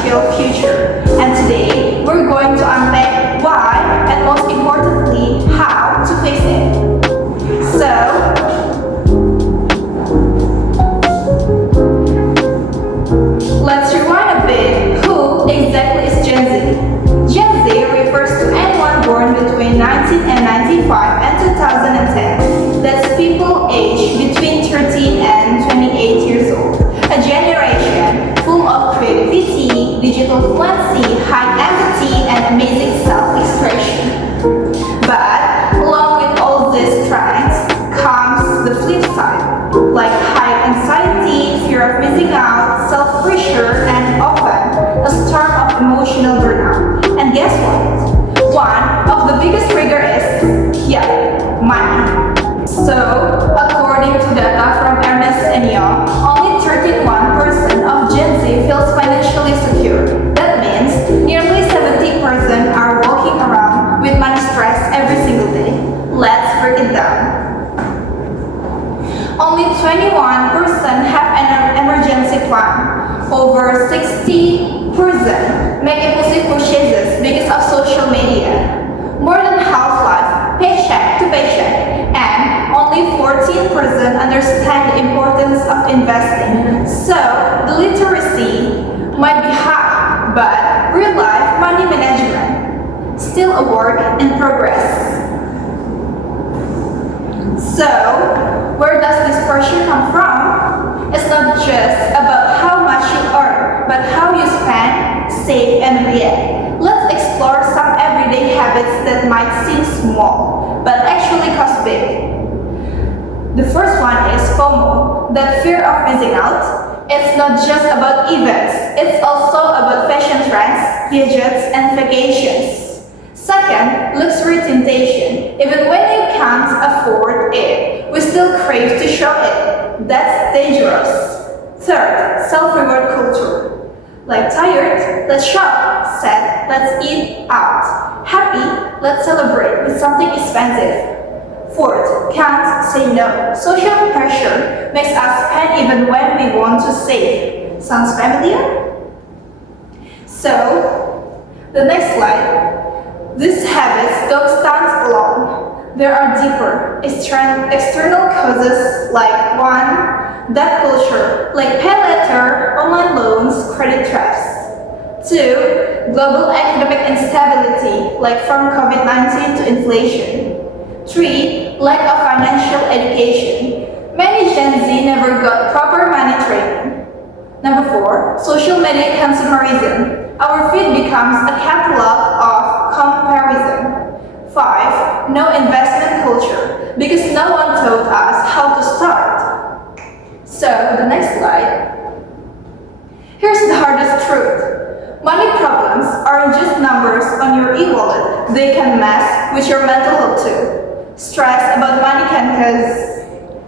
financial future. And today, we're going to unpack why and most importantly, how to face it. So, let's rewind a bit. Who exactly is Gen Z? Gen Z refers to anyone born between 1995 and 2010. That's people aged between 13 and 28 years old. A generation full of creativity, digital fluency, high empathy, and amazing self-expression. But along with all these trends comes the flip side, like high anxiety, fear of missing out, self-pressure, and often a storm of emotional burnout. And guess what? One of the biggest triggers is, money. So, according to data from Ernst & Young, only 31% of Gen Z feels financially secure. That means nearly 70% are walking around with money stress every single day. Let's break it down. Only 21% have an emergency fund. Over 60% make impulsive purchases because of social media. More than half live paycheck to paycheck. And only 14% understand the importance of investing. So, the literacy might be high, but real-life money management still a work in progress. So, where does this pressure come from? It's not just about how much you earn, but how you spend, save, and react. Let's explore some everyday habits that might seem small, but actually cost big. The first one is FOMO, that fear of missing out. It's not just about events, it's also about fashion trends, gadgets, and vacations. Second, luxury temptation. Even when you can't afford it, we still crave to show it. That's dangerous. Third, self-reward culture. Like tired, let's shop. Sad, let's eat out. Happy, let's celebrate with something expensive. Fourth, can't say no. Social pressure makes us spend even when we want to save. Sounds familiar? So, the next slide. These habits don't stand alone. There are deeper external causes like one, debt culture, like PayLater, online loans, credit traps. 2. Global economic instability, like from COVID-19 to inflation. 3. Lack of financial education. Many Gen Z never got proper money training. Number 4. Social media consumerism. Our feed becomes a catalog of comparison. 5. No investment culture, because no one taught us how to start. So, the next slide. Here's the hardest truth. Money problems aren't just numbers on your e-wallet. They can mess with your mental health too. Stress about money can cause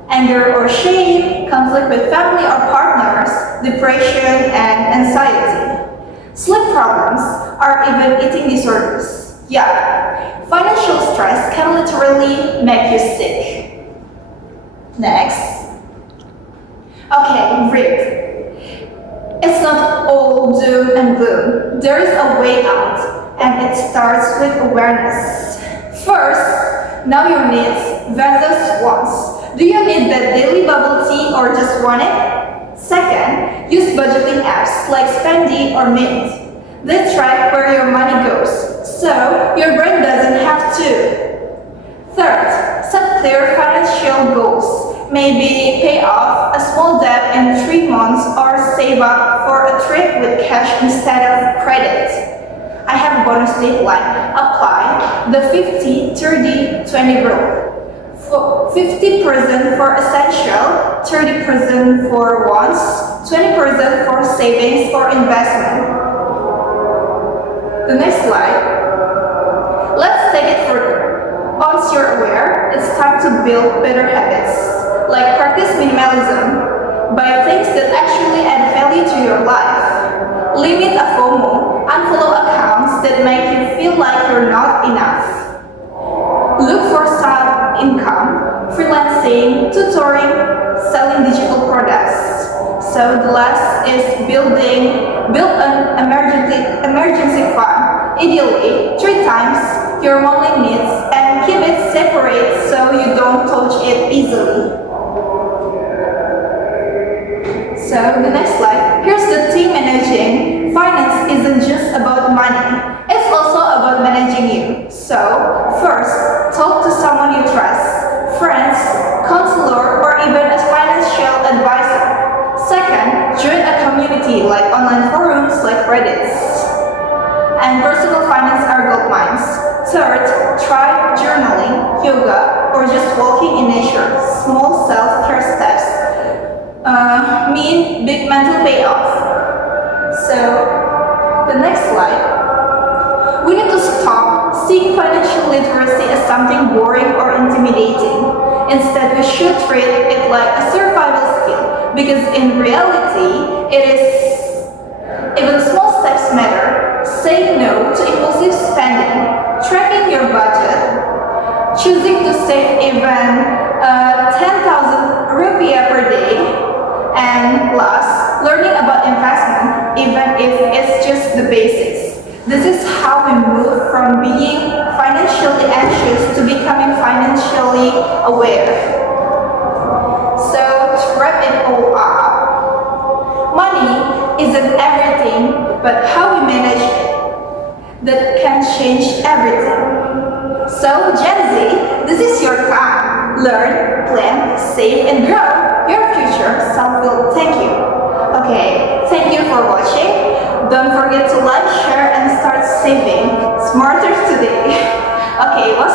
anger or shame, conflict with family or partners, depression, and anxiety. Sleep problems or even eating disorders. Yeah, financial stress can literally make you sick. Next. Okay, breathe. It's not all doom and gloom. There is a way out, and it starts with awareness. First, know your needs versus wants. Do you need that daily bubble tea or just want it? Second, use budgeting apps like Spendy or Mint. They track where your money goes, so your brain doesn't have to. Third, set clear financial goals. Maybe pay off a small debt in 3 months or save up for a trip with cash instead of credit. I have a bonus tip like apply the 50-30-20 rule. 50% for essential, 30% for wants, 20% for savings or investment. The next slide. Let's take it further. Once you're aware, it's time to build better habits, like practice minimalism, buy things that actually add value to your life, limit a FOMO, unfollow accounts that make you feel like you're not enough. Look for side income, freelancing, tutoring, selling digital products. So the last is build an emergency fund, ideally 3 times your monthly needs, and keep it separate so you don't touch it easily. So the next slide, here's the thing: managing finance isn't just about money, it's also about managing you. So first, talk to someone you trust, friends, counselor, or even a financial advisor. Second, join a community like online forums like Reddit. And personal finance are gold mines. Third, try journaling, yoga, or just walking in nature. Small self-care steps mean big mental payoff. So, the next slide. We need to stop seeing financial literacy as something boring or intimidating. Instead, we should treat it like a survival skill, because in reality, it is. Even small steps matter. Saying no to impulsive spending, tracking your budget, choosing to save even 10,000 rupiah per day, and last, learning about investment, even if it's just the basics. This is how we move from being financially anxious to becoming financially aware. So, to wrap it all up, money isn't everything, but how we manage it that can change everything. So, Gen Z, this is your time. Learn, plan, save, and grow. Your future self will thank you. Okay, thank you for watching. Don't forget to like, share, and start saving smarter today. Okay, what's